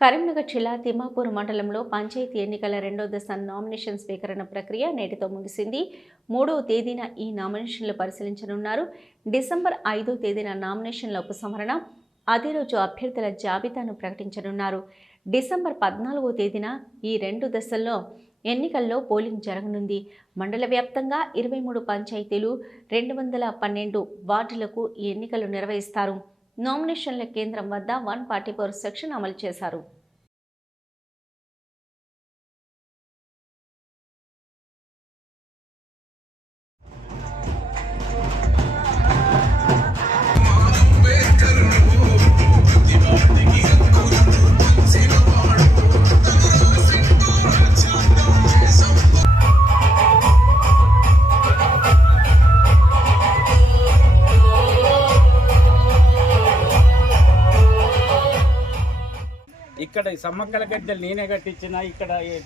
కరీంనగర్ జిల్లా తిమ్మాపూర్ మండలంలో పంచాయతీ ఎన్నికల రెండో దశ నామినేషన్ స్వీకరణ ప్రక్రియ నేటితో ముగిసింది. మూడవ తేదీన ఈ నామినేషన్లు పరిశీలించనున్నారు. డిసెంబర్ ఐదో తేదీన నామినేషన్ల ఉపసంహరణ అదే రోజు అభ్యర్థుల జాబితాను ప్రకటించనున్నారు. డిసెంబర్ పద్నాలుగో తేదీన ఈ రెండు దశల్లో ఎన్నికల్లో పోలింగ్ జరగనుంది. మండల వ్యాప్తంగా ఇరవై మూడు పంచాయతీలు రెండు వందల పన్నెండు వార్డులకు ఈ ఎన్నికలు నిర్వహిస్తారు. నామినేషన్ల కేంద్రం వద్ద వన్ ఫార్టీ ఫోర్ సెక్షన్ అమలు చేశారు. ఇక్కడ ఈ సమ్మక్కల గడ్డలు నేనే కట్టించిన ఇక్కడ ఈ-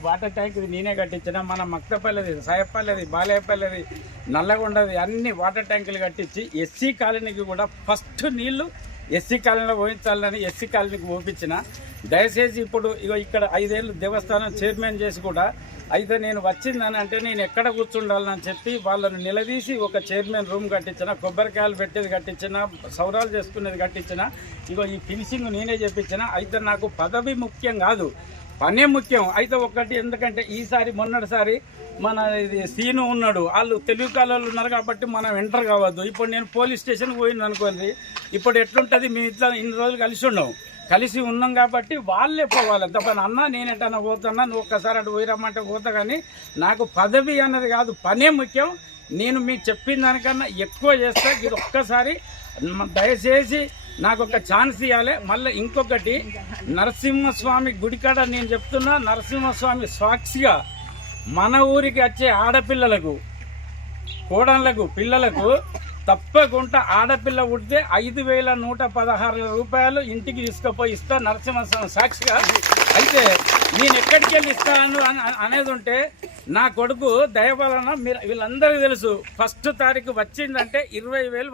వాటర్ ట్యాంక్ నేనే కట్టించిన మన మక్తపల్లిది సాయపల్లిది బాలేపల్లిది నల్లగొండది అన్ని వాటర్ ట్యాంకులు కట్టించి ఎస్సీ కాలనీకి కూడా ఫస్ట్ నీళ్ళు ఎస్సీ కాలనీలో పోయించాలని ఎస్సీ కాలనీకి పోపించిన. దయచేసి ఇప్పుడు ఇగో ఇక్కడ ఐదేళ్ళు దేవస్థానం చైర్మన్ చేసి కూడా అయితే నేను వచ్చిందని అంటే నేను ఎక్కడ కూర్చుండాలని చెప్పి వాళ్ళను నిలదీసి ఒక చైర్మన్ రూమ్ కట్టించిన కొబ్బరికాయలు పెట్టేది కట్టించిన సౌరాలు చేసుకునేది కట్టించిన ఇగో ఈ ఫినిషింగ్ నేనే చెప్పించిన అయితే నాకు పదవి ముఖ్యం కాదు పనే ముఖ్యం. అయితే ఒకటి ఎందుకంటే ఈసారి మొన్నటిసారి మన ఇది సీను ఉన్నాడు వాళ్ళు తెలుగు కాలంలో ఉన్నారు కాబట్టి మనం ఎంటర్ కావద్దు. ఇప్పుడు నేను పోలీస్ స్టేషన్కి పోయింది అనుకోండి ఇప్పుడు ఎట్లుంటుంది? మీ ఇట్లా ఇన్ని రోజులు కలిసి ఉన్నాం. కలిసి ఉన్నాం కాబట్టి వాళ్ళే పోవాలి. తప్ప అన్న నేను ఎట్టన్నా పోతున్నా నువ్వు ఒక్కసారి అటు పోయిరమ్మంటే పోతా కానీ నాకు పదవి అన్నది కాదు పనే ముఖ్యం. నేను మీకు చెప్పిన దానికన్నా ఎక్కువ చేస్తా. ఇది ఒక్కసారి దయచేసి నాకు ఒక ఛాన్స్ ఇవ్వాలి మళ్ళీ ఇంకొకటి నరసింహస్వామి గుడికాడ నేను చెప్తున్నా నరసింహస్వామి సాక్షిగా మన ఊరికి వచ్చే ఆడపిల్లలకు కోడళ్ళకు పిల్లలకు తప్పకుండా ఆడపిల్ల ఉడితే ఐదు వేల నూట పదహారు రూపాయలు ఇంటికి తీసుకుపోయి ఇస్తా నరసింహస్వామి సాక్షిగా. అయితే నేను ఎక్కడికి వెళ్ళి ఇస్తాను అని అనేది ఉంటే నా కొడుకు దయవలన మీరు వీళ్ళందరికీ తెలుసు ఫస్ట్ తారీఖు వచ్చిందంటే ఇరవై వేలు